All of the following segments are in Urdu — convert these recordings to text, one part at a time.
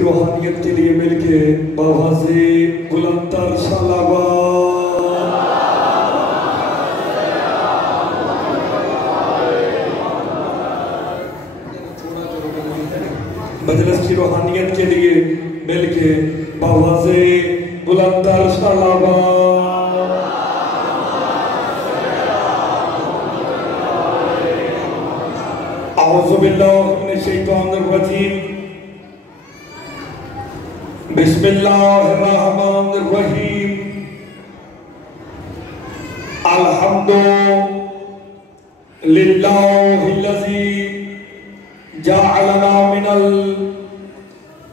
روحانیت کے لیے مل کے بآواز بلند تر صلوات مجلس کی روحانیت کے لیے مل کے بآواز بلند تر صلوات اعوذ باللہ من الشیطان الرجیم بسم اللہ الرحمن الرحیم الحمد للہ الذی جعلنا من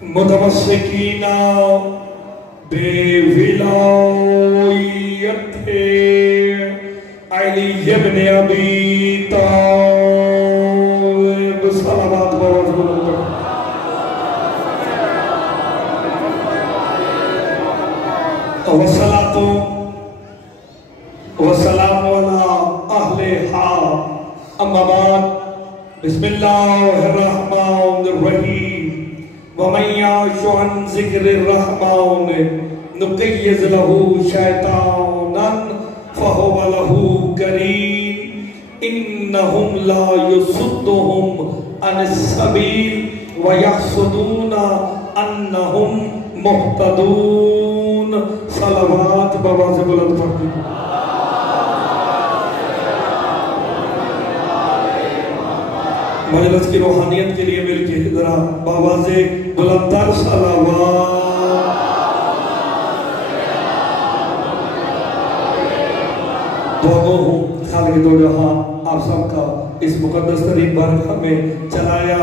المتمسکین بولایت علی ابن ابی طالب صلوات والصلاة والسلام على أهلها أما بعد بسم الله الرحمن الرحيم ومن يعش عن ذكر الرحمن نقيض له شيطانا فهو له قرين إنهم لا يصدهم عن السبيل ويحسدون أنهم مهتدون صلوات بآواز بلند پڑھیں مجلس کی روحانیت کے لیے مل کے ذرا بآواز بلند تر صلوات دعا ہوں خالق دو جہاں آپ سب کا اس مقدس ترین بارگاہ میں چلایا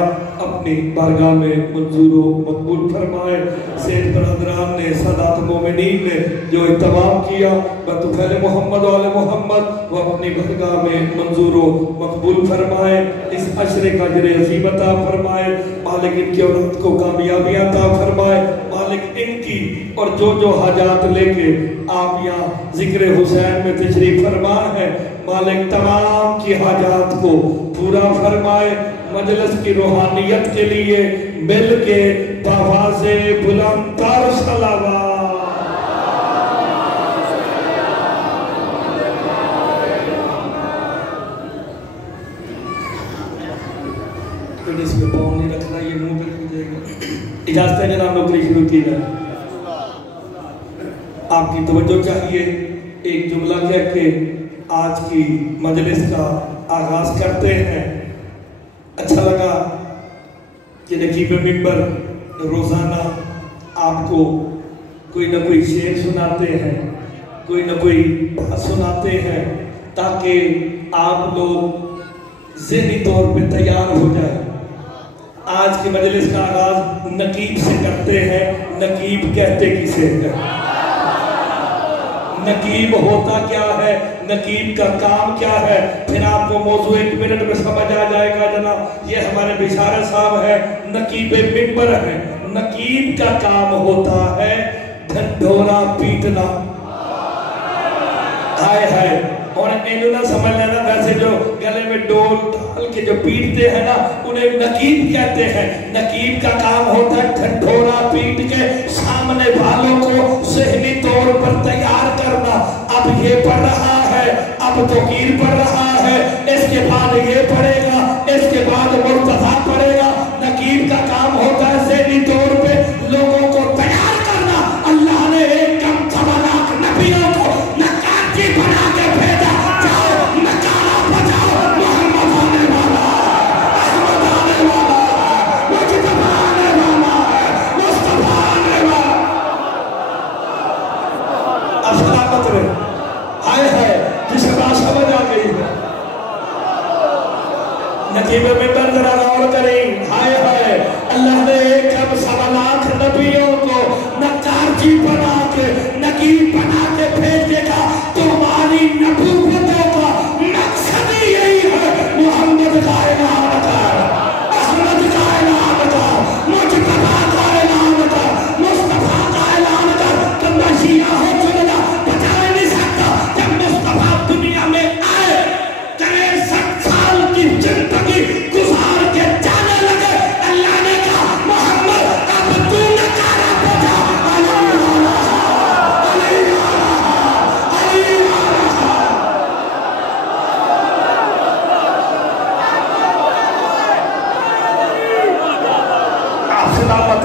اپنی بارگاہ میں منظور و مقبول فرمائے سید برادران نے سادات مومنین نے جو اہتمام کیا بطفیل محمد و آل محمد وہ اپنی بارگاہ میں منظور و مقبول فرمائے اس عشر کا اجر عظیم عطا فرمائے مالک ان کی اولاد کو کامیابی عطا فرمائے مالک ان کی اور جو حاجات لے کے آپ یہاں ذکر حسین میں تشریف فرما ہے مالک تمام کی حاجات کو پورا فرمائے مجلس کی روحانیت کے لیے مل کے بآواز بلند تر صلوات اس پہ پاؤں نہیں رکھنا یہ منہ پہ کھو جائے گا اجازت ہے جناب نوکری شروع کی جائے آپ کی توجہ چاہیے ایک جملہ کہہ کے آج کی مجلس کا آغاز کرتے ہیں اچھا لگا کہ نقیب ممبر روزانہ آپ کو کوئی نہ کوئی شعر سناتے ہیں کوئی نہ کوئی بات سناتے ہیں تاکہ آپ لوگ ذہنی طور پہ تیار ہو جائیں آج کی مجلس کا آغاز نقیب سے کرتے ہیں نقیب کہتے کسے ہیں نقیب ہوتا کیا ہے نقیب کا کام کیا ہے پھر آپ کو موضوع ایک منٹ میں سمجھ آ جائے گا جناب یہ ہمارے بشارت صاحب ہے نقیب ممبر ہے نقیب کا کام ہوتا ہے ڈھنڈورا پیٹنا ہائے ہائے اور انہوں نے سمجھ لینا ویسے جو گلے میں ڈول ڈال کے جو پیٹتے ہیں نا انہیں نقیب کہتے ہیں نقیب کا کام ہوتا ہے ڈھنڈورا پیٹ کے سامنے والوں کو ذہنی طور پر تیار کرنا اب یہ پڑھ رہا ہے اب توقیر پڑھ رہا ہے اس کے بعد یہ پڑھے گا اس کے بعد مرتضی پڑھے گا نقیب کا کام ہوتا ہے ذہنی طور پہ لوگوں کو تیار کرنا اللہ نے ایک کم خبرناک نبیوں کو نقاتی بنا کے بھیجا جاؤ نکالا بجاؤ محمد آنے والا احمد آنے والا مجتبی آنے والا مصطفیٰ آنے والا اب سلامت رہے آئے ہے جسے بات سمجھ آ گئی ہے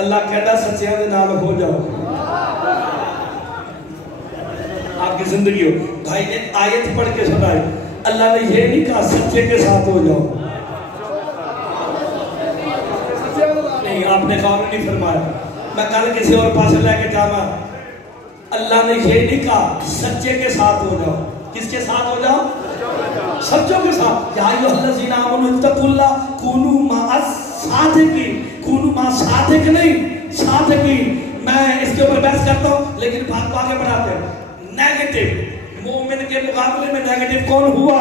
اللہ کہتا سچیاں دے نال ہو جاؤ آپ کی زندگی ہو. بھائی نے آیت پڑھ کے سنائی, اللہ نے یہ نہیں کہا سچے کے ساتھ ہو جاؤ, نہیں آپ نے قول نہیں فرمایا. میں کل کسی اور پاس لے کے جاما, اللہ نے یہ نہیں کہا سچے کے ساتھ ہو جاؤ. کس کے ساتھ ہو جاؤ؟ سچوں کے ساتھ. یا ایھا الذین آمنوا اتقوا اللہ کونوا مع الصادقین. کونوا مع صادق نہیں, صادقین. میں اس کے اوپر بحث کرتا ہوں لیکن بات کو آگے بڑھاتے ہیں. نیگیٹو, مومن کے مقابلے میں نیگیٹو کون ہوا؟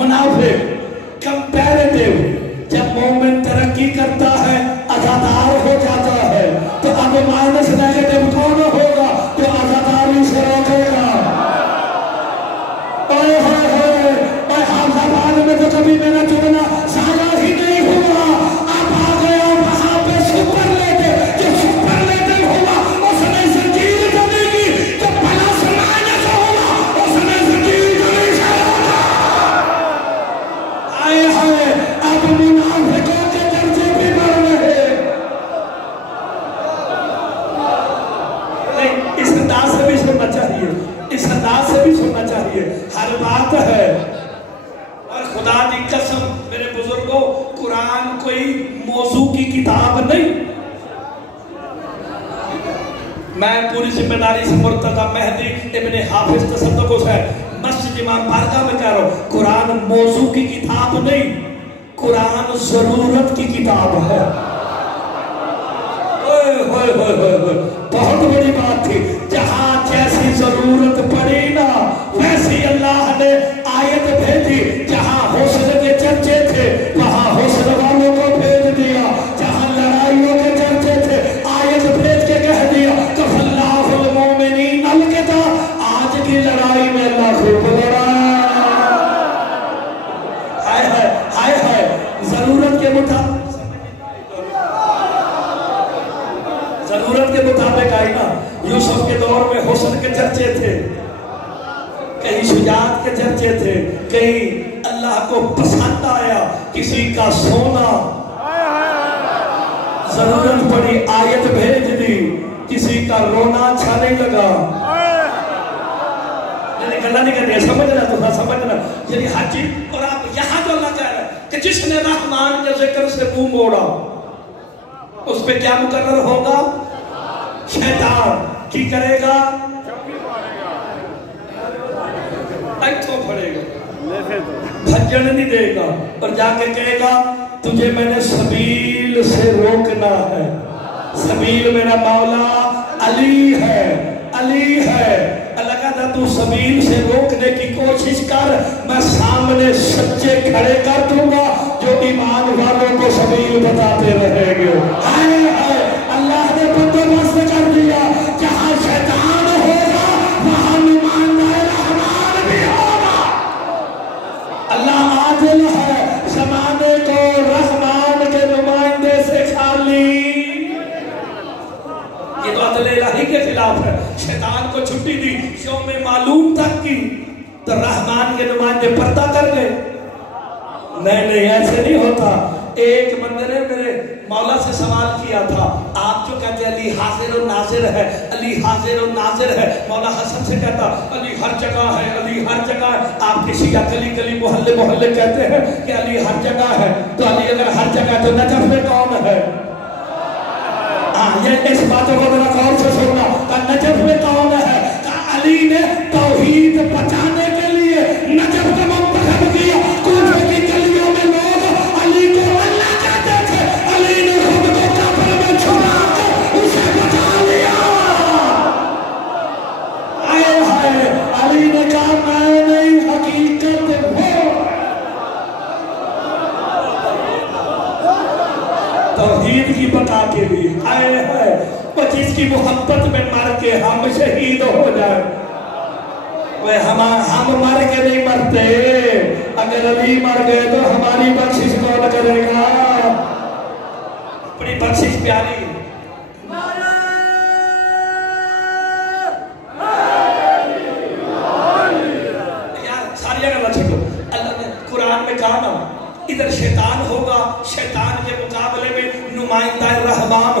منافق. کمپیریٹو, جب مومن ترقی کرتا ہے عزادار ہو جاتا ہے تو اب مائنس نیگیٹو کون ہوگا؟ تو عزاداری سے روکے گا. اوہ ہوئے ہوئے, میں حافظ آباد میں تو کبھی میرا چڑنا سایہ ہی نہیں ہوا. اب آ گیا وہاں پہ سپر لیٹے, جو سپر لیٹے ہوا اس نے زنجیر جنے گی, جو پلس مائنس ہوا اس نے زنجیر جنے سے ہوگا. آئے ہوئے اب منافقوں کے درجے بھی بڑھ رہے. اس انداز سے بھی سننا چاہیے, اس انداز سے بھی سننا چاہیے. ہر بات ہے, اور خدا کی قسم میرے بزرگوں, قرآن کوئی موضوع کی کتاب نہیں. میں پوری ذمہ داری سے مرتضی مہدی ابن حافظ تصدق حسین مسجد امام بارگاہ میں کہہ رہا ہوں, قرآن موضوع کی کتاب نہیں, قرآن ضرورت کی کتاب ہے. بہت بڑی بات تھی. جہاں جیسی ضرورت پڑی نا ویسی اللہ نے آیت بھیجی. جہاں حسن کے چرچے تھے وہاں حسن والوں کو بھیج دیا. جہاں لڑائیوں کے چرچے تھے آیت بھیج کے کہہ دیا کفی اللہ المومنین القتال. آج کی لڑائی میں اللہ خوب لڑا. ہائے ہائے ہائے ہائے, ضرورت کے مطابق, ضرورت کے مطابق آئی نا. یوسف کے دور میں حسن کے چرچے تھے, کہیں شجاعت کے چرچے تھے, کہیں اللہ کو پسند آیا کسی کا سونا. ضرورت پڑی آیت بھیج دی, کسی کا رونا اچھا نہیں لگا. گلا نہیں کرنی, سمجھنا تو سمجھنا. یعنی ہر چیز. اور آپ یہاں جو اللہ کہہ رہا ہے کہ جس نے رحمان کے ذکر سے منہ موڑا اس پہ کیا مقرر ہوگا؟ شیطان. کی کرے گا؟ ایتھوں پڑے گا, بھجن نہیں دے گا, اور جا کے کہے گا تجھے میں نے سبیل سے روکنا ہے. سبیل میرا مولا علی ہے, علی ہے. اللہ کہتا تو سبیل سے روکنے کی کوشش کر, میں سامنے سچے کھڑے کر دوں گا جو ایمان والوں کو سبیل بتاتے رہیں گے. ہائے ہائے, اللہ نے بندوبست کر دیا. جہاں شیطان ہوگا وہاں نمائندہ رحمان بھی ہوگا. اللہ عادل ہے, زمانے کو رحمان کے نمائندے سے خالی. یہ تو عدل الہی کے خلاف ہے. شیطان کو چھٹی دی یوم معلوم تک کی تو رحمان کے نمائندے پردہ کر گئے. نہیں ایسے نہیں ہوتا. ایک بندے نے میرے مولا سے سوال کیا تھا, آپ جو کہتے ہیں علی حاضر و ناظر ہے, علی حاضر و ناظر ہے, مولا حسن سے کہتا علی ہر جگہ ہے, علی ہر جگہ ہے. آپ کے شیعہ گلی گلی محلے محلے کہتے ہیں کہ علی ہر جگہ ہے, تو علی اگر ہر جگہ تو نجف میں کون ہے؟ یہ اس باتوں کو ذرا غور سے سننا. نجف میں کون ہے؟ علی نے توحید بچانے کے لیے نجف کا منتخب کیا. کوفے کی گلیوں میں لوگ علی کو اللہ کہتے تھے, علی نے خود کو قبر میں چھپا کر اسے بچا لیا. آئے ہائے, علی نے کہا میں نہیں حقیقت ہوں. توحید کی بقا کے لیے. آئے ہائے, وہ جس کی محبت میں مر کے ہم شہید ہو جائیں. ہم مر کے نہیں مرتے, اگر علی مر گئے تو ہماری بخشش کون کرے گا؟ اپنی بخشش پیاری. یار ساری جگہ چھوڑو. اللہ نے قرآن میں کہا نا ادھر شیطان ہوگا, شیطان کے مقابلے میں نمائندہ رحمان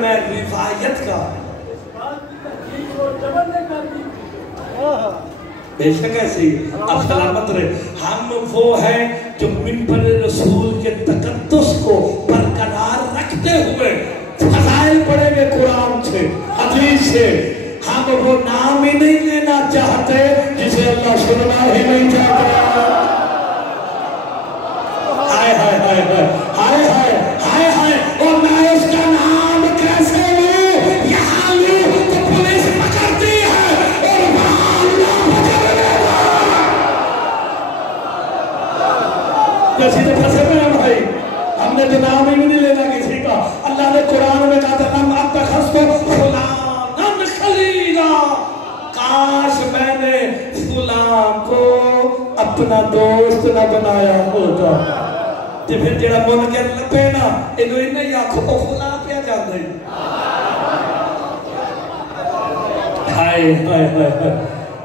میں روایت کا بے شک ایسی اب سلامت رہے. ہم وہ ہیں جو منبر رسول کے تقدس کو برقرار رکھتے ہوئے فضائل پڑھیں گے قرآن سے حدیث سے. ہم وہ نام ہی نہیں لینا چاہتے جسے اللہ سننا ہی نہیں چاہتا. ہائے ہائے ہائے ہائے ہائے ہائے ہائے اور میں اس کا نام کیسے لوں؟ یہاں لوں تو پولیس پکڑتی ہے اور وہاں اللہ پکڑ لیتا. جیسی تو پھنسے میں ہیں بھائی. ہم نے تو نام ہی نہیں لینا کسی کا. اللہ نے قرآن میں کہا تھا نام اب تک ہنس کو فلانن خلیلا. کاش میں نے فلان کو اپنا دوست نہ بنایا ہوتا. تے پھر جڑا من کے لپے نا اینو انہیں ہی آکھو او فلاں پیا جاندے. ہائے ہائے ہائے.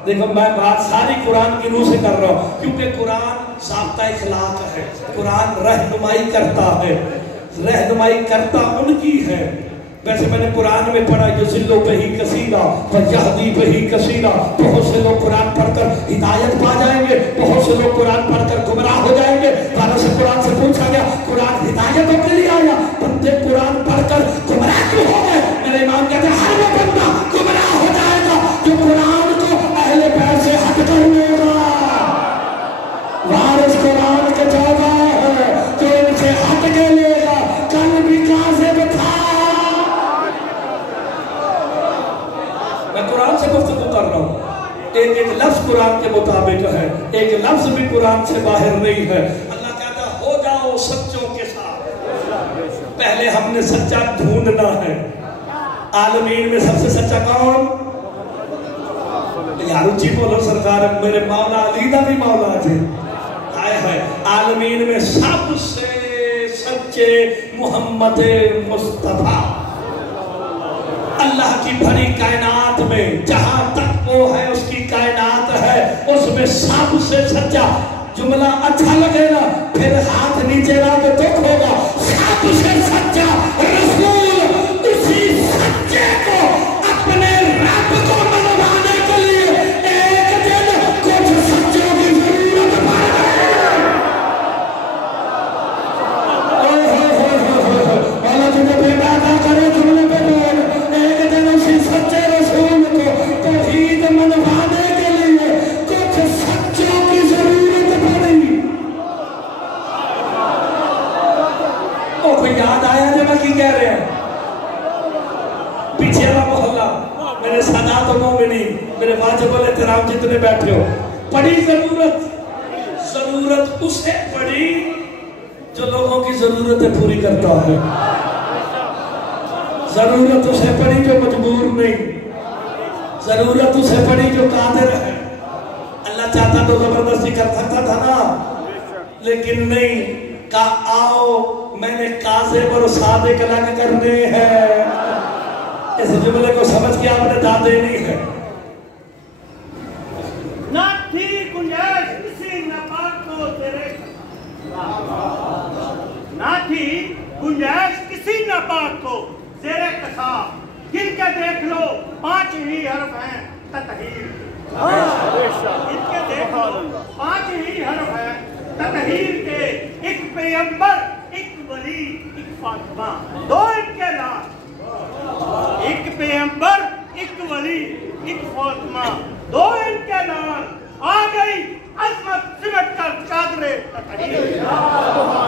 دیکھو میں بات ساری قرآن کی روح سے کر رہا ہوں کیونکہ قرآن ضابطہ اخلاق ہے. قرآن رہنمائی کرتا ہے. رہنمائی کرتا ان کی ہے. ویسے میں نے قرآن میں پڑھا یضل بہ کثیرا ویہدی بہ کثیرا. بہت سے لوگ قرآن پڑھ کر ہدایت پا جائیں گے, بہت سے لوگ قرآن پڑھ کر گمراہ ہو جائیں گے. تعالیٰ سے قرآن سے پوچھا گیا قرآن ہدایتوں کے لیے آیا, بندے قرآن پڑھ کر گمراہ کیوں ہو گئے؟ میرے امام کہتے ہیں ہر وہ بندہ گمراہ ہو جائے گا جو قرآن کو اہل بیت سے ہٹ کر لے گا. وارث قرآن کے چوبہ ہے جو ان سے ہٹ کے لے گا. کل بھی کاذب تھا. میں قرآن سے گفتگو کر رہا ہوں. ایک ایک لفظ قرآن کے مطابق ہے, ایک لفظ بھی قرآن سے باہر نہیں ہے. اللہ کہتا ہے ہو جاؤ سچوں کے ساتھ. پہلے ہم نے سچا ڈھونڈنا ہے. عالمین میں سب سے سچا کون؟ یار اچھی بولو سرکار, میرے مولا علی دا بھی مولا تھے. آئے ہے عالمین میں سب سے سچے محمد مصطفیٰ. اللہ کی بھری کائنات میں جہاں تک وہ ہے اس کی کائنات ہے, اس میں سب سے سچا. جملہ اچھا لگے گا پھر ہاتھ نیچے لا کے دکھ ہوگا. سب سے سچا رسول, اسی سچے کو اپنے رب کو منوانے کے لیے ایک دن کچھ سچوں کی ضرورت پڑ گئی. والا تجھے بیٹا عطا کرے جملے پہ بول. ایک دن اسی سچے رسول کو توحید منوانے کے لیے کچھ سچوں کی ضرورت پڑی. او کوئی یاد آیا جو میں کی کہہ رہے ہیں؟ پیچھے والا محلہ میرے سادات و مومنین, میرے واجب الاحترام جتنے بیٹھے ہو, پڑی ضرورت. ضرورت اسے پڑی جو لوگوں کی ضرورتیں پوری کرتا ہے. ضرورت اسے پڑی جو مجبور نہیں. ضرورت اسے پڑی جو قادر ہے. اللہ چاہتا تو زبردستی کر سکتا تھا نا, لیکن نہیں. کہا آؤ میں نے کاذب اور صادق الگ کرنے ہیں. اس جملے کو سمجھ کے آپ نے دادے نہیں ہے. نہ تھی گنجائش کسی ناپاک کو تیرے, نہ تھی گنجائش کسی ناپاک کو زیر قصا. گن کے دیکھ لو 5 ہی حرف ہیں تطہیر. گن کے دیکھ لو 5 ہی حرف ہیں تطہیر کے. ایک پیغمبر, ایک ولی, ایک فاطمہ, 2 ان کے نام. ایک پیغمبر, ایک ولی, ایک فاطمہ, 2 ان کے نام. آ گئی عظمت سمٹ کر چادر تطہیر.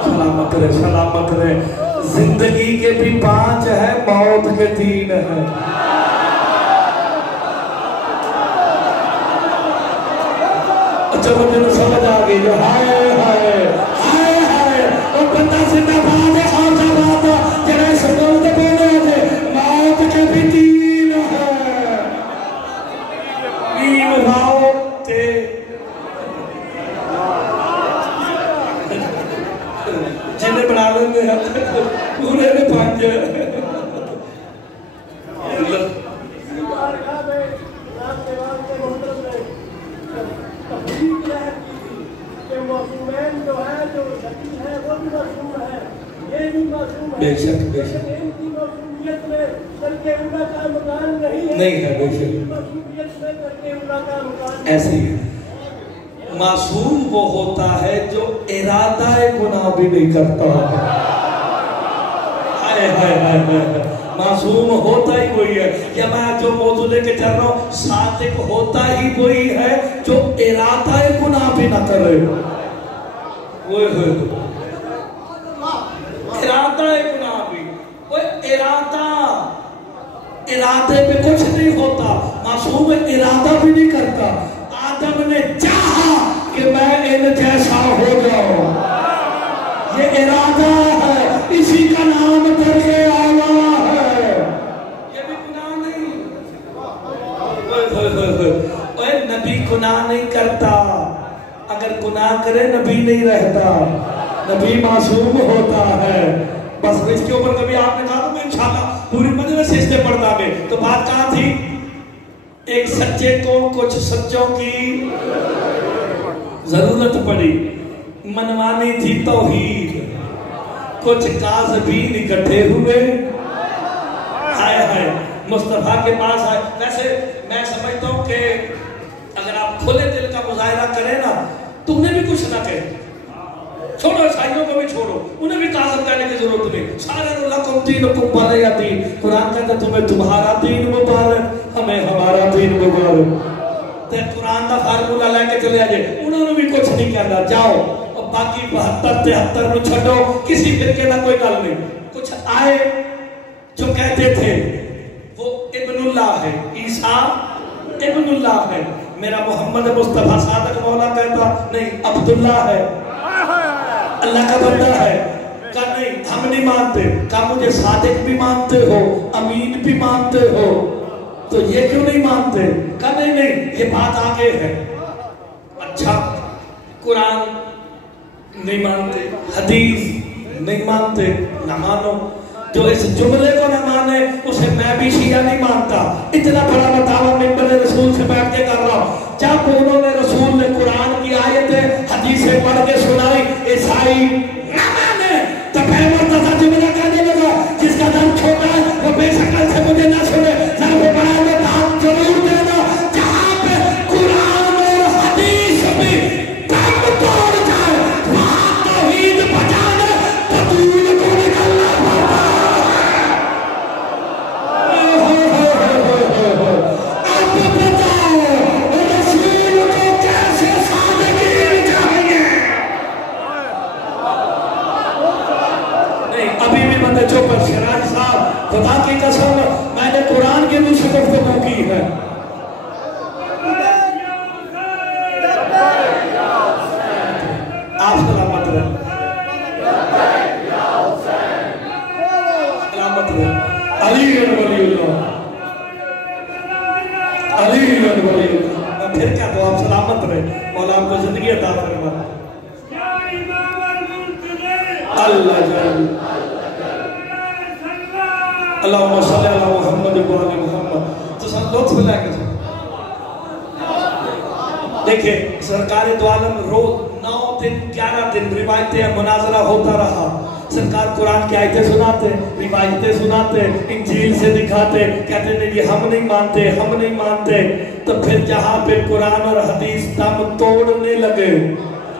سلامت رہے, سلامت رہے. زندگی کے بھی 5 ہے, موت کے 3 ہے. اچھا مجھے سمجھ آ گئی جو ہائے ہائے ہائے ہائے وہ بندہ زندہ باد ہے. اور جب آتا جنہیں سکول کے بولے تھے موت کے بھی 3 ہے. نیم بھاؤ تے جنہیں بنا لیں گے پورے میں 5 ہے. بے شک بے شک. نہیں ہے بے شک، ایسی ہے۔ معصوم وہ ہوتا ہے جو ارادہ گناہ بھی نہیں کرتا۔ ہائے ہائے ہائے ہائے، معصوم ہوتا ہی وہی ہے۔ یا میں جو موضوع لے کے چل رہا ہوں، صادق ہوتا ہی وہی ہے جو ارادہ گناہ بھی نہ کرے۔ ارادہ گناہ بھی، وہ ارادے پہ کچھ نہیں ہوتا، معصوم ارادہ بھی نہیں کرتا۔ آدم نے چاہا کہ میں ان جیسا ہو جاؤں، یہ ارادہ ہے، اسی کا نام درجہ اعلیٰ ہے، یہ بھی گناہ نہیں۔ اوہ نبی گناہ نہیں کرتا، اگر گناہ کرے نبی نہیں رہتا، نبی معصوم ہوتا ہے۔ بس اس کے اوپر کبھی آپ نے کہا تو میں انشاءاللہ پوری مجلس سے اس پہ پڑھتا میں۔ تو بات کہاں تھی؟ ایک سچے کو کچھ سچوں کی ضرورت پڑی، منوانی تھی توحید، کچھ کاذبین اکٹھے ہوئے، ہائے ہائے مصطفیٰ کے پاس آئے۔ ویسے میں سمجھتا ہوں کہ اگر آپ کھلے دل کا مظاہرہ کریں نا تو انہیں بھی کچھ نہ کہے، چھوڑو عیسائیوں کو بھی چھوڑو، انہیں بھی کاذب کہنے کی ضرورت نہیں۔ سارے لکم دینکم ولی دین، قرآن کہتا ہے تمہیں تمہارا دین مبارک، ہمیں ہمارا دین مبارک۔ تو قرآن کا فارمولہ لے کے چلے آجے، انہوں نے بھی کچھ نہیں کہنا، جاؤ اور باقی 72-73 نو چھڑو، کسی فرقے نہ کوئی گل نہیں۔ کچھ آئے جو کہتے تھے وہ ابن اللہ ہے، عیسیٰ ابن اللہ ہے، میرا محمد مصطفیٰ صادق مولا کہتا نہیں عبداللہ ہے، اللہ کا بندہ ہے۔ کہا نہیں ہم نہیں مانتے، کہا مجھے صادق بھی مانتے ہو، امین بھی مانتے ہو، تو یہ کیوں نہیں مانتے؟ کہا نہیں نہیں یہ بات آگے ہے۔ اچھا قرآن نہیں مانتے، حدیث نہیں مانتے، نہ مانو۔ جو اس جملے کو نہ مانے اسے میں بھی شیعہ نہیں مانتا۔ اتنا بڑا بتاوا منبر رسول سے بیٹھ کے کر رہا ہوں، جب انہوں نے رسول نے قرآن کی آیتیں حدیثیں پڑھ کے سنائی، عیسائی نہ مانے، تو پھر مرتضی جملہ کہنے لگا جس کا دم چھوٹا ہے وہ بے شکل سے مجھے نہ سنے، ضرب بڑا میں دام ضرور دینا۔ جہاں پہ قرآن اور حدیث بھی دم توڑ جائے وہاں توحید بجانے بطول کو نکلنا پڑتا ہے۔ چوپر شراج صاحب خدا کی قسم میں نے قرآن کے منہ سے گفتگو کی ہے۔ آپ سلامت رہے، سلامت رہے۔ علی ولی اللہ، علی ولی اللہ۔ میں پھر کیا تو آپ سلامت رہے، مولا آپ کو زندگی عطا فرمائے۔ اللہ جل اللہم صلی اللہ محمد و علی محمد۔ تو سب لطف لے کے دیکھیں سرکار دو عالم روز 9 دن 11 دن روایتیں مناظرہ ہوتا رہا۔ سرکار قرآن کی آیتیں سناتے، روایتیں سناتے، انجیل سے دکھاتے، کہتے ہیں یہ ہم نہیں مانتے، ہم نہیں مانتے۔ تو پھر جہاں پہ قرآن اور حدیث دم توڑنے لگے،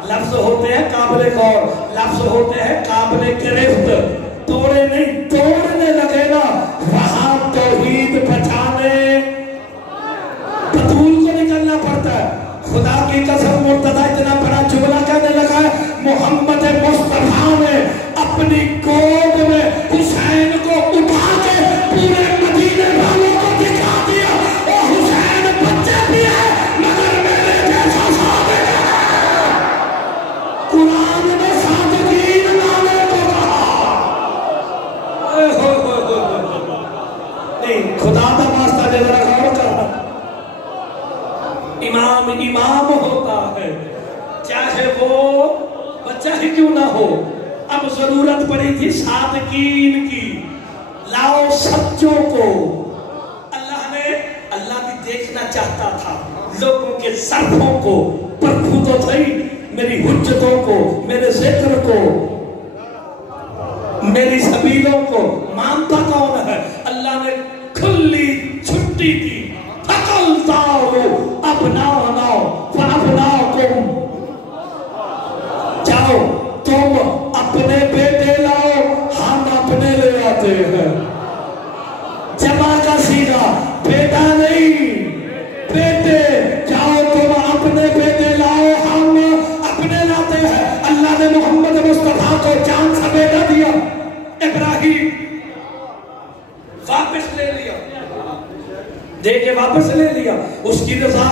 لفظ ہوتے ہیں قابل غور، لفظ ہوتے ہیں قابل گرفت، توڑے نہیں توڑنے لگے نا، وہاں توحید بچانے بطول کو نکلنا پڑتا ہے۔ خدا کی قسم مرتضی اتنا بڑا جملہ کہنے لگا ہے، محمد مصطفیٰ نے اپنی گود میں حسین کو اٹھا کے پورے مدینے والوں کو دکھا دیا، اور حسین بچے بھی ہے مگر میرے جیسا صادق ہے۔ قرآن نے صادقین لانے کو کہا، نہیں خدا کا واسطہ دے ذرا غور کرنا۔ امام امام ہوتا ہے چاہے وہ بچہ ہی کیوں نہ ہو۔ اب ضرورت پڑی تھی صادقین کی، لاؤ سچوں کو۔ اللہ بھی دیکھنا چاہتا تھا لوگوں کے صرفوں کو، پرکھو تو تھی میری حجتوں کو، میرے ذکر کو، میری سبیلوں کو۔ مانتا کون ہے؟ اللہ نے چھٹی دی جاؤ تم اپنے بیٹے لاؤ ہم اپنے لے آتے ہیں جمع کا سیدھا بیٹا نہیں بیٹے جاؤ تم اپنے بیٹے لاؤ ہم اپنے لاتے ہیں اللہ نے محمد مصطفیٰ کو جان سا بیٹا دیا ابراہیم واپس لے لیا دے کے واپس لے لیا اس کی رضا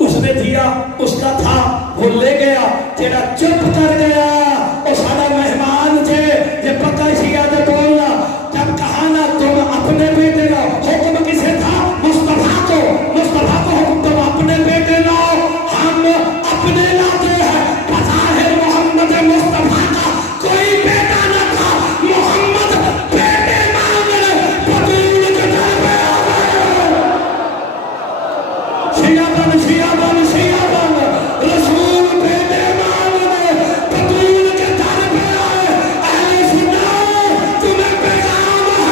اس نے دیا اس کا تھا وہ لے گیا تیرا چپ کر گیا اور سارا مہمان تھے یہ پتہ اسی آدھے بولنا جب کہا نا تم اپنے بیٹے لاؤ حکم کسے تھا مصطفیٰ کو حکم تم اپنے بیٹے لاؤ ہم اپنے لاتے ہیں بظاہر محمد مصطفیٰ کا کوئی بیٹا نہ تھا محمد بیٹے مانگ رہے بدول کے در پہ آ گئے شیعہ بن رسول بیٹے مانگ رہے بدول کے در پہ آئے اہل سنت تمہیں پیغام ہے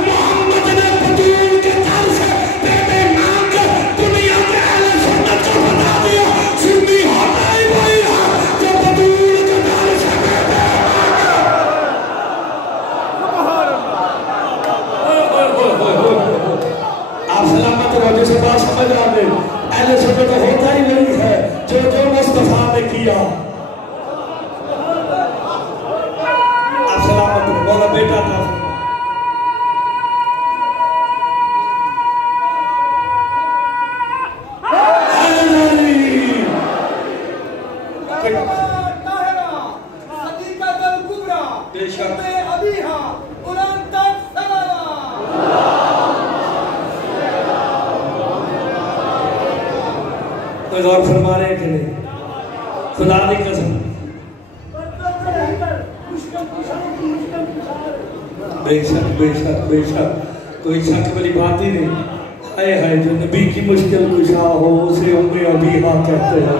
محمد نے بدول کے در سے بیٹے مانگ دنیا کے اہل سنت کو بتا دیا سنی ہوتا ہی وہی ہے جو بدول کے در سے بیٹے آپ سلامت رہو جسے بات سمجھ آنے اہل سنت ہوتا ہی نہیں ہے جو مصطفیٰ نے کیا آپ سلامت رہو بولا بیٹا تھا غور فرما رہے ہیں کہ نہیں خدا کی قسم بے شک کوئی شک والی بات ہی نہیں ہے جو نبی کی مشکل کشا ہو اسے ابیہا کہتے ہیں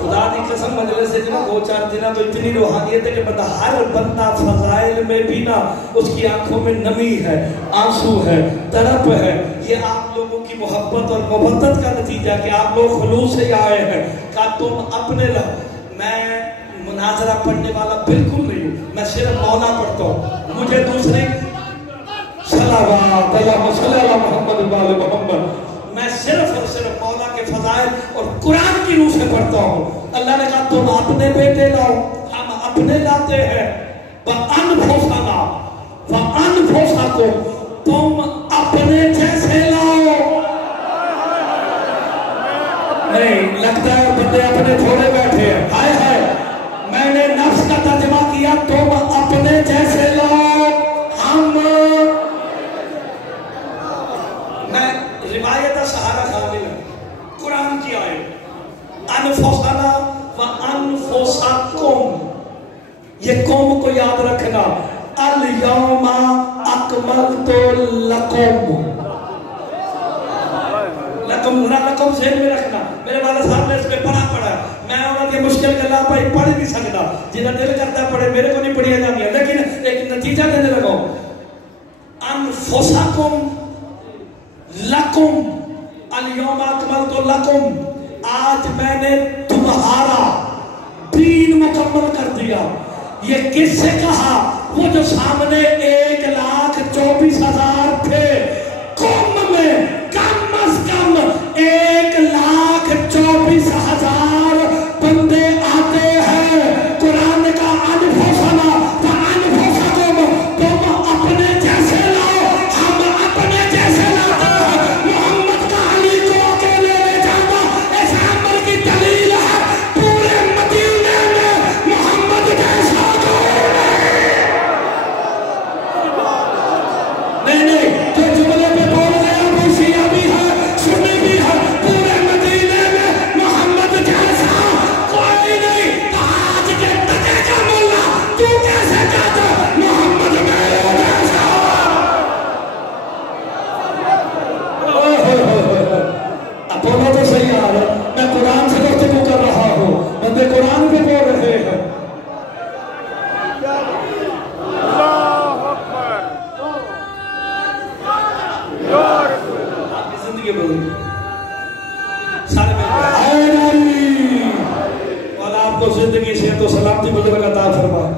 خدا کی قسم مجلس سے جنہوں 2-4 دنہ تو اتنی روحانیت ہے کہ ہر بندہ فضائل میں بھی نا اس کی آنکھوں میں نمی ہے آنسو ہے تڑپ ہے یہ آپ لوگوں کی محبت اور محبت کا نتیجہ کہ آپ لوگ خلوص سے آئے ہیں کہ تم اپنے میں مناظرہ پڑھنے والا بالکل نہیں ہوں میں صرف مولا پڑھتا ہوں مجھے دوسرے صلوات اللہ صلی اللہ محمد وآل محمد میں صرف اور صرف مولا کے فضائل اور قرآن کی روح سے پڑھتا ہوں اللہ نے کہا تم اپنے بیٹے لاؤ ہم اپنے لاتے ہیں وَأَنفُسَنَا وَأَنفُسَكُمْ تم اپنے جیسے لاؤ نہیں لگتا ہے بندے اپنے تھوڑے بیٹھے ہیں ہائے ہائے میں نے نفس کا ترجمہ کیا تم اپنے جیسے لاؤ ہم میں روایت سہارا خامل ہے قرآن کی آیت انفسنا وانفسکم یہ قوم کو یاد رکھنا الیوم اکملت لکم لکم ذہن میں رکھنا میرے والد صاحب نے اس پہ پڑھا ہے میں انہوں نے مشکل گلا پہ پڑھ نہیں سکتا جنہیں دل کرتا پڑھے میرے کو نہیں پڑھیا جاتی ہے لیکن ایک نتیجہ دینے لگا انفسکم لکم الیوم اکملت لکم آج میں نے تمہارا دین مکمل کر دیا یہ کس سے کہا وہ جو سامنے 1,24,000 تھے قوم میں کم از کم 1,24,000 بندے آتے ہیں قرآن کا انفسنا وانفسکم تم اپنے جیسے لاؤ ہم اپنے جیسے لاتے ہیں محمد کا علی کو اکیلے لے جانا اس عمر کی دلیل ہے پورے مدینے میں محمد جیسا نہیں جو جملے پہ بول گیا وہ شیعہ بھی ہے سنی بھی ہے پورے مدینے میں محمد جیسا کوئی نہیں تاج کے تجے کا مولا تو کیسے کہتا محمد میرے جیسا اب بولو تو صحیح آ رہا میں قرآن سے گفتگو کر رہا ہوں بندے قرآن پہ بول رہے ہیں یہ بزرگ سارے میں اور آپ کو زندگی سے تو سلامتی بزرگ عطا فرمائے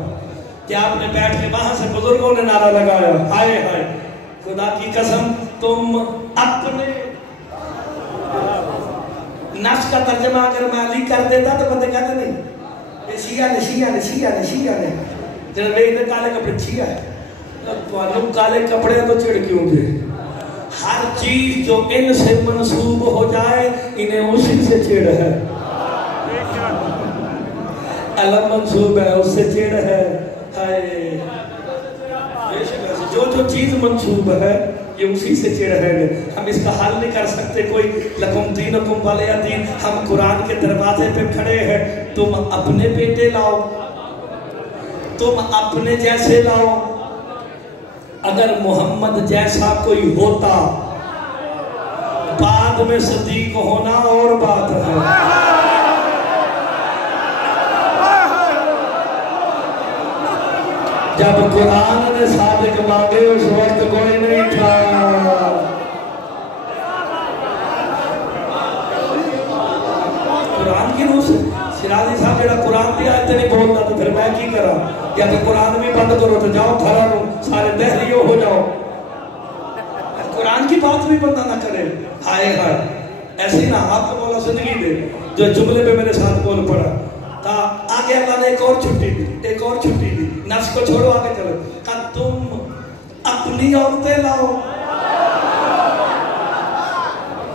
کہ آپ نے بیٹھ کے وہاں سے بزرگوں نے نعرہ لگایا ہائے ہائے خدا کی قسم تم اپنے نفس کا ترجمہ اگر میں علی کر دیتا تو بندے کہتے نہیں یہ شیعہ نے جب میرے کالے کپڑے شیعہ ہے تو کالے کپڑے تو چڑھ کیوں گے ہر چیز جو ان سے منسوب ہو جائے انہیں اسی سے چڑھ ہے علم منسوب ہے اس سے چڑھ ہے جو چیز منسوب ہے یہ اسی سے چڑھ ہے ہم اس کا حل نہیں کر سکتے کوئی لکم دینکم ولی دین ہم قرآن کے دروازے پہ کھڑے ہیں تم اپنے بیٹے لاؤ تم اپنے جیسے لاؤ اگر محمد جیسا کوئی ہوتا بعد میں صدیق ہونا اور بات ہے جب قرآن نے صادق مانگے اس وقت کوئی نہیں تھا قرآن کی روح سے شیرازی صاحب جڑا قرآن دی آیت نہیں بولتا تو پھر میں کی کرا یا کہ قرآن بھی بند کرو تو جاؤ گھرا رو سارے دہلیوں ہو جاؤ قرآن کی بات بھی بندہ نہ کرے ہائے ہائے ایسی نہ آپ کو مولا زندگی دے جو جملے پہ میرے ساتھ بول پڑا تا آگے اللہ نے ایک اور چھٹی دی نفس کو چھوڑو آگے چلو کہ تم اپنی عورتیں لاؤ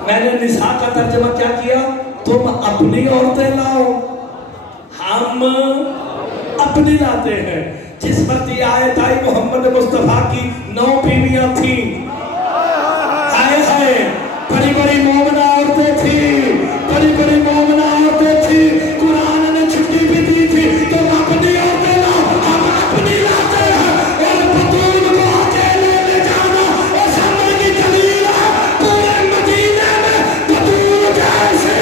میں نے نساء کا ترجمہ کیا کیا تم اپنی عورتیں لاؤ ہم اپنی لاتے ہیں جس وقت یہ آیت آئی محمد مصطفیٰ کی 9 بیویاں تھیں آئے ہائے بڑی بڑی مومنہ عورتیں تھیں بڑی بڑی مومنہ عورتیں تھیں قرآن نے چھٹی بھی دی تھی تم اپنی عورتیں لاؤ ہم اپنی لاتے ہیں اور بطول کو اکیلے لے جانا اور سمر کی دلیل ہے پورے مدینے میں بطول جیسے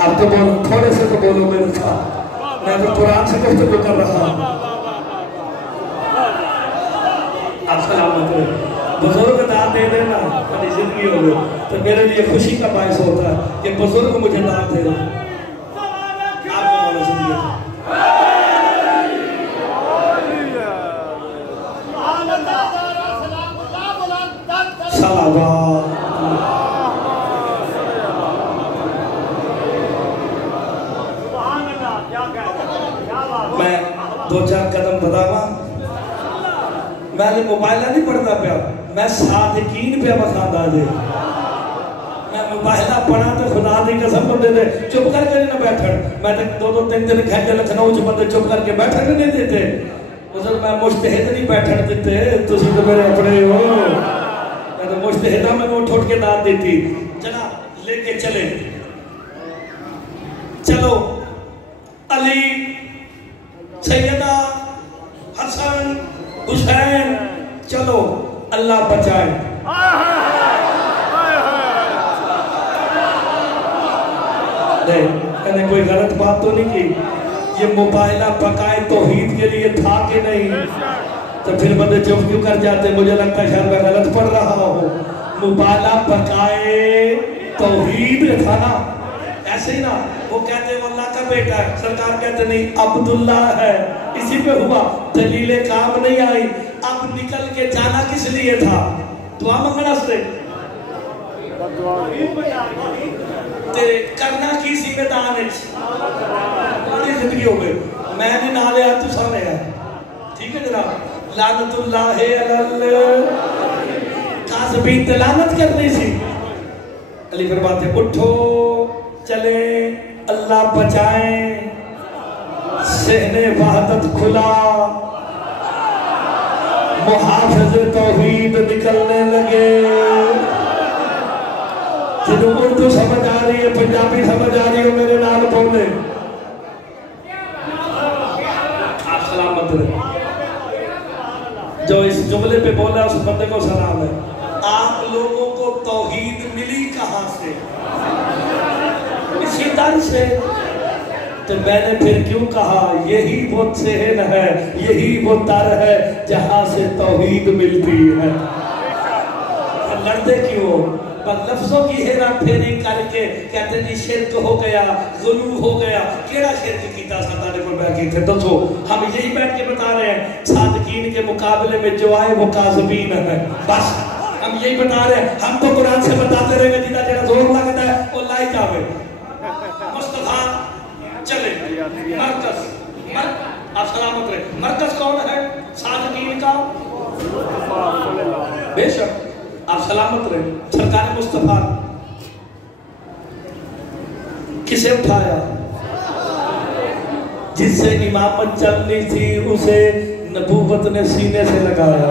اب تو بولو تھوڑے سے تو بولو میرے ساتھ میں تو قرآن سے گفتگو کر رہا ہوں آپ سلامت رہے بزرگ دعا دے دینا اپنی زندگی ہو گئے تو میرے لیے خوشی کا باعث ہوتا ہے کہ بزرگ مجھے دعا دے رہے آپ کو مولا زندگی صلوات میں 2-4 قدم بتاوا میں نے موبائلہ نہیں پڑھتا پیا میں صادقین پہ بخاندہ دے میں موبائلہ پڑھا تو خدا دی قسم بندے دے چپ کر کے نہیں بیٹھن میں 2-3 دن گھنٹے لکھنؤ چ بندے چپ کر کے بیٹھن نہیں دیتے حضور میں مجتہد نہیں بیٹھن دیتے تسی تو میرے اپنے ہو میں تو مجتہدہ میں اٹھ کے داد دیتی چلا لے کے چلے چلو علی سیدہ حسن حسین چلو اللہ بچائے نہیں کوئی غلط بات تو نہیں کی یہ موبائلہ پکائے توحید کے لیے تھا کہ نہیں تو پھر بندے چپ کیوں کر جاتے مجھے لگتا ہے شاید میں غلط پڑھ رہا ہوں موبائلہ پکائے توحید تھا نا ایسے ہی نا وہ کہتے ہیں اللہ کا بیٹا ہے سرکار کہتے نہیں عبداللہ ہے اسی پہ ہوا دلیل کام نہیں آئی اب نکل کے جانا کس لیے تھا دعا مانگنا سے کرنا کی سی میں دانے بڑی زندگی ہو گئی میں نے نالے آج تو سامنے ہے ٹھیک ہے جناب لعنت اللہ علیہ قاسبین تلانت کرنی سی علی فرماتے اٹھو چلے اللہ بچائیں صحن وحدت کھلا محافظ توحید نکلنے لگے جنہوں اردو سمجھ آ رہی ہے پنجابی سمجھ آ رہی ہے میرے نال بولے آپ سلامت رہے جو اس جملے پہ بولا اس بندے کو سلام ہے آپ لوگوں کو توحید ملی کہاں سے اسی در سے تو میں نے پھر کیوں کہا یہی وہ صحن ہے، یہی وہ در ہے جہاں سے توحید ملتی ہے۔ لڑتے کیوں؟ پر لفظوں کی ہیرا پھیری کر کے کہتے جی شرک ہو گیا، غلو ہو گیا۔ کیڑا شرک کیتا ساتانے پر بیٹھ کے تھے دسو؟ ہم یہی بیٹھ کے بتا رہے ہیں صادقین کے مقابلے میں جو آئے وہ کاذبین ہے، بس ہم یہی بتا رہے ہیں۔ ہم تو قرآن سے بتاتے رہے گا جیدہ جڑا زور لگتا ہے وہ لائی جاوے۔ مصطفیٰ چلے مرکز، آپ سلامت رہے۔ مرکز کون ہے؟ صادقین کا بے شک، آپ سلامت رہے۔ سرکار مصطفیٰ کسے اٹھایا؟ جس سے امامت چلنی تھی اسے نبوت نے سینے سے لگایا،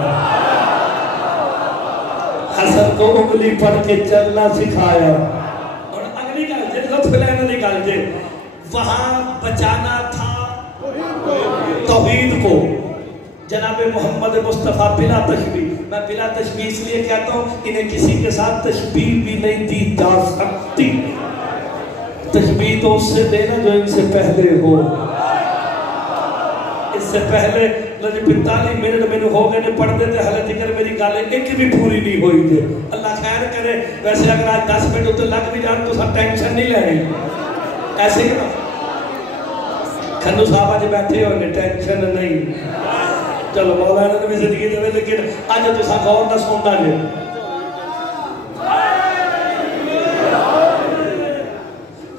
حسن کو انگلی پڑھ کے چلنا سکھایا۔ اور اگلی گل جے لطف لینے دی گل جے وہاں بچانا تھا توحید کو۔ جناب محمد مصطفیٰ بلا تشبیہ، میں بلا تشبیہ اس لیے کہتا ہوں انہیں کسی کے ساتھ تشبیہ بھی نہیں دی جا سکتی۔ تشبیہ تو اس سے دینا جو ان سے پہلے ہو۔ اس سے پہلے لجی 45 منٹ میں ہو گئے نے پڑھ دیتے حالت ذکر میری گالیں ایک بھی پوری نہیں ہوئی تھے۔ اللہ خیر کرے۔ ویسے اگر آج 10 منٹ ہوتے لگ بھی جان تو سب ٹینشن نہیں لینے، ایسے ہی نا۔ کھنو صاحب آج بیٹھے ہوئے ٹینشن نہیں۔ چلو مولانا نے بھی زندگی دے لیکن آج تو سا غور نہ سنتا جے۔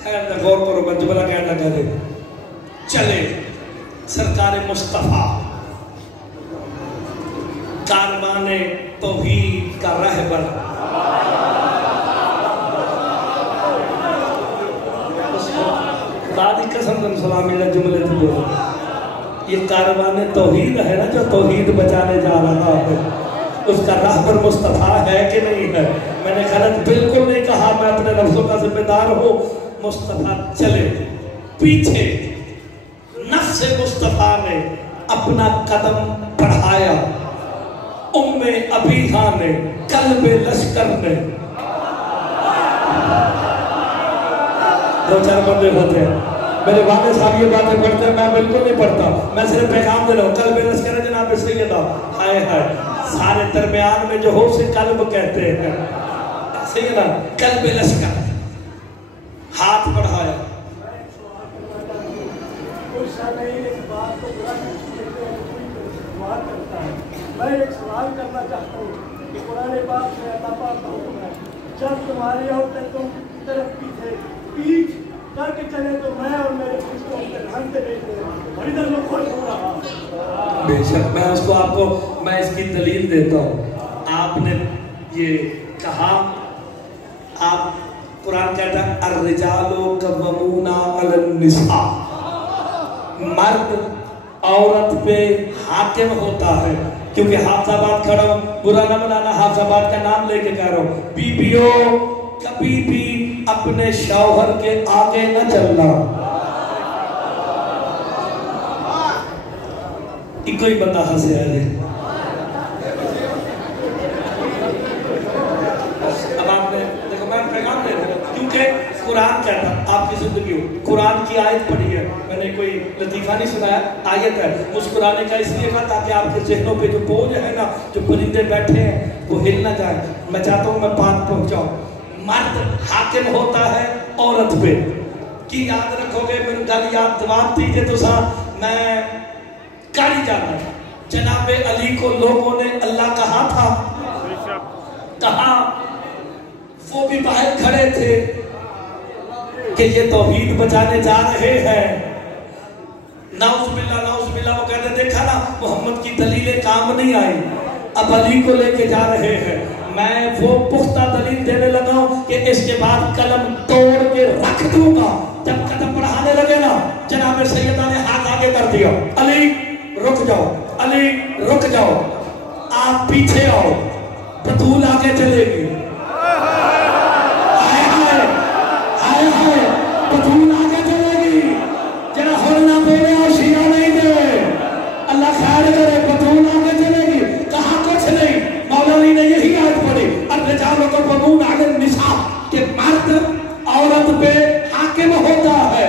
خیر نہ غور کرو بچ بلا کہنے لگا دے۔ چلے سرکار مصطفیٰ کاروان توحید کا رہبر، خدا دی قسم دن سلامی نے جملے تھے دو۔ یہ کاروان توحید ہے نا جو توحید بچانے جا رہا ہے، اس کا رہبر مصطفیٰ ہے کہ نہیں ہے؟ میں نے غلط بالکل نہیں کہا، میں اپنے لفظوں کا ذمہ دار ہوں۔ مصطفیٰ چلے پیچھے نفس مصطفیٰ نے اپنا قدم بڑھایا، ام ابیہا نے قلب لشکر نے۔ دو چار بندے ہوتے ہیں میرے والد صاحب یہ باتیں پڑھتے ہیں، میں بالکل نہیں پڑھتا، میں صرف پیغام دے رہا ہوں۔ قلب لشکر ہے جناب سیدہ، ہائے ہائے سارے درمیان میں جو ہو سے قلب کہتے ہیں سیدہ، قلب لشکر ہاتھ بڑھایا۔ میں ایک سوال کرنا چاہتا ہوں کہ قرآن پاک میں اللہ پاک کا حکم ہے جب تمہاری عورتیں تم طرف پیچھ کر کے چلے تو میں اور میرے فرشتے ان کے ڈھانکتے بیٹھتے ہیں اور ادھر میں خوش ہو رہا۔ بے شک میں اس کو آپ کو میں اس کی دلیل دیتا ہوں۔ آپ نے یہ کہا، آپ قرآن کہتا ہے الرجال قوامون علی النساء، مرد عورت پہ حاکم ہوتا ہے۔ کیونکہ حافظ آباد کھڑا ہوں، برا نہ بنانا، حافظ آباد کا نام لے کے کہہ رہا ہوں، بیویوں کبھی بھی اپنے شوہر کے آگے نہ چلنا۔ ایک کوئی بندہ ہنسے آئے۔ اب آپ نے دیکھو میں پیغام دے رہا ہوں کیونکہ قرآن کہتا ہے آپ کی زندگی ہو، قرآن کی آیت پڑھی ہے، میں نے کوئی لطیفہ نہیں سنایا، آیت ہے، مسکرانے کا اس لیے کہا تاکہ آپ کے ذہنوں پہ جو بوجھ ہے نا، جو پرندے بیٹھے ہیں وہ ہل نہ جائیں۔ میں چاہتا ہوں میں بات پہنچاؤں۔ مرد حاکم ہوتا ہے عورت پہ، کی یاد رکھو گے میرے گل یاد دوات دیجئے تو سا میں کاری جانا۔ جناب علی کو لوگوں نے اللہ کہا تھا، کہا وہ بھی باہر کھڑے تھے کہ یہ توحید بچانے جا رہے ہیں۔ نعوذ باللہ وہ کہتے دیکھا نا محمد کی دلیلیں کام نہیں آئی، اب علی کو لے کے جا رہے ہیں۔ میں وہ پختہ دلیل دینے لگا ہوں کہ اس کے بعد قلم توڑ کے رکھ دوں گا۔ جب قدم بڑھانے لگے نا جناب سیدہ نے ہاتھ آگے کر دیا، علی رک جاؤ، علی رک جاؤ، آپ پیچھے آؤ، بطول آگے چلے گی۔ بطول آگے چلے گی، جرا ہلنا بولے اور شیعہ نہیں دے، اللہ خیر کرے، بطول آگے چلے گی۔ کہا کچھ نہیں، مولانا نے یہی آیت پڑھی الرجال قوامون علی النساء کہ مرد عورت پہ حاکم ہوتا ہے۔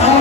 9